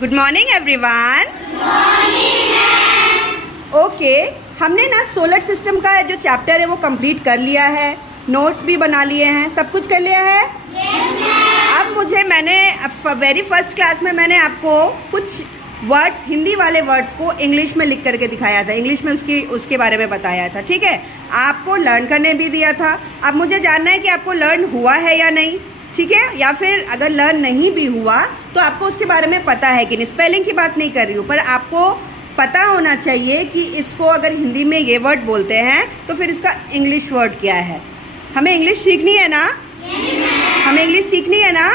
Good morning everyone. Okay, हमने ना solar system का जो चैप्टर है वो कंप्लीट कर लिया है, नोट्स भी बना लिए हैं, सब कुछ कर लिया है। अब मैंने वेरी फर्स्ट क्लास में मैंने आपको कुछ वर्ड्स, हिंदी वाले वर्ड्स को इंग्लिश में लिख करके दिखाया था, इंग्लिश में उसके बारे में बताया था, ठीक है। आपको लर्न करने भी दिया था। अब मुझे जानना है कि आपको लर्न हुआ है या नहीं, ठीक है, या फिर अगर लर्न नहीं भी हुआ तो आपको उसके बारे में पता है कि नहीं। स्पेलिंग की बात नहीं कर रही हूँ, पर आपको पता होना चाहिए कि इसको अगर हिंदी में ये वर्ड बोलते हैं तो फिर इसका इंग्लिश वर्ड क्या है। हमें इंग्लिश सीखनी है ना, हमें इंग्लिश सीखनी है ना,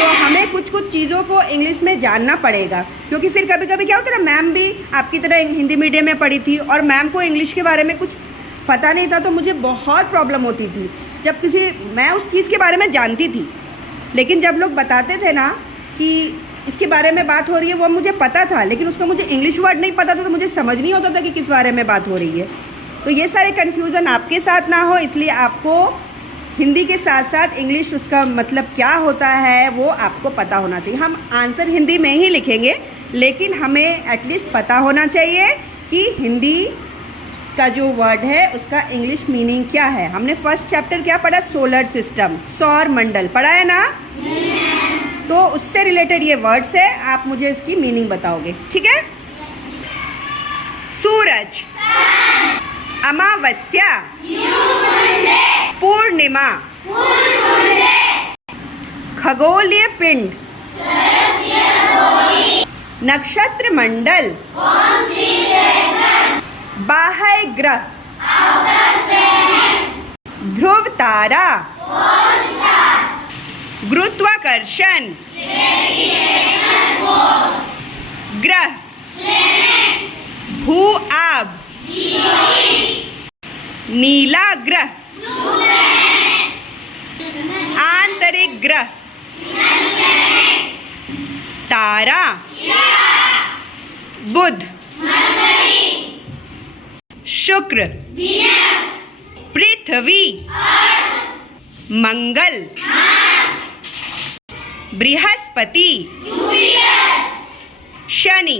तो हमें कुछ चीज़ों को इंग्लिश में जानना पड़ेगा, क्योंकि फिर कभी कभी क्या होता है ना, मैम भी आपकी तरह हिंदी मीडियम में पढ़ी थी और मैम को इंग्लिश के बारे में कुछ पता नहीं था, तो मुझे बहुत प्रॉब्लम होती थी जब मैं उस चीज़ के बारे में जानती थी, लेकिन जब लोग बताते थे ना कि इसके बारे में बात हो रही है, वो मुझे पता था, लेकिन उसका मुझे इंग्लिश वर्ड नहीं पता था, तो मुझे समझ नहीं होता था कि किस बारे में बात हो रही है। तो ये सारे कन्फ्यूज़न आपके साथ ना हो, इसलिए आपको हिंदी के साथ साथ इंग्लिश, उसका मतलब क्या होता है वो आपको पता होना चाहिए। हम आंसर हिंदी में ही लिखेंगे, लेकिन हमें एटलीस्ट पता होना चाहिए कि हिंदी का जो वर्ड है उसका इंग्लिश मीनिंग क्या है। हमने फर्स्ट चैप्टर क्या पढ़ा, सोलर सिस्टम, सौर मंडल पढ़ा है ना, तो उससे रिलेटेड ये वर्ड्स है, आप मुझे इसकी मीनिंग बताओगे, ठीक है। सूरज, अमावस्या, पूर्णिमा, खगोलीय पिंड, नक्षत्र मंडल, बाह्य ग्रह, ध्रुव तारा, गुरुत्वाकर्षण, ग्रह, भू आभ, नीला ग्रह, आंतरिक ग्रह, तारा, बुध, शुक्र, पृथ्वी, मंगल, बृहस्पति, शनि,